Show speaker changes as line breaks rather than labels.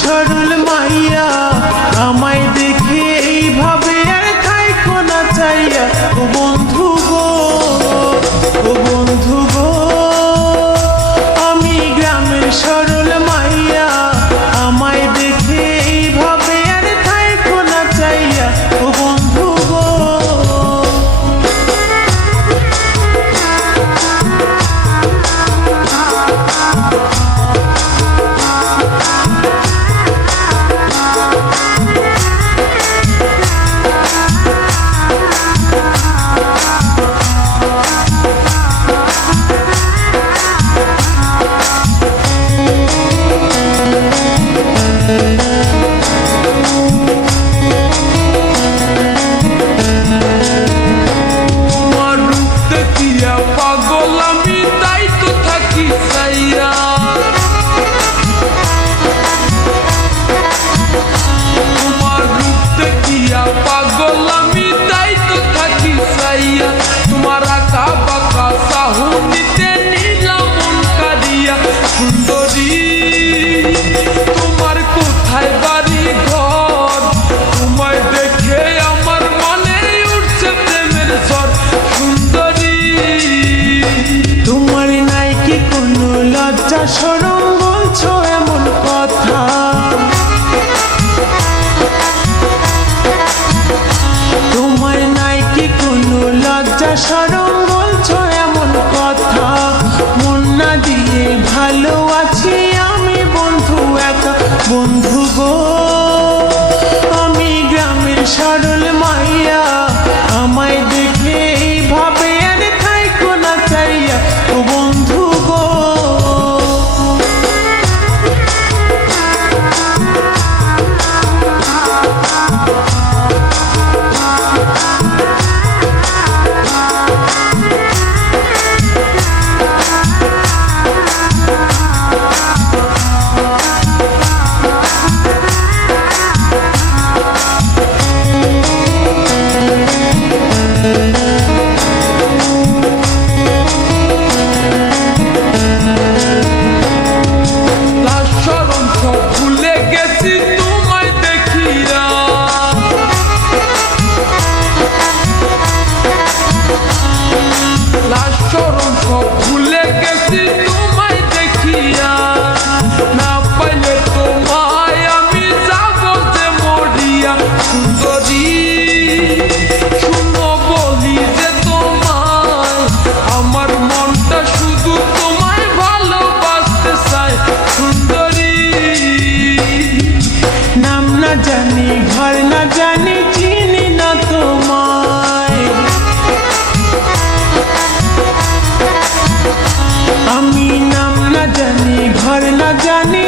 শরণ শোনো না জানি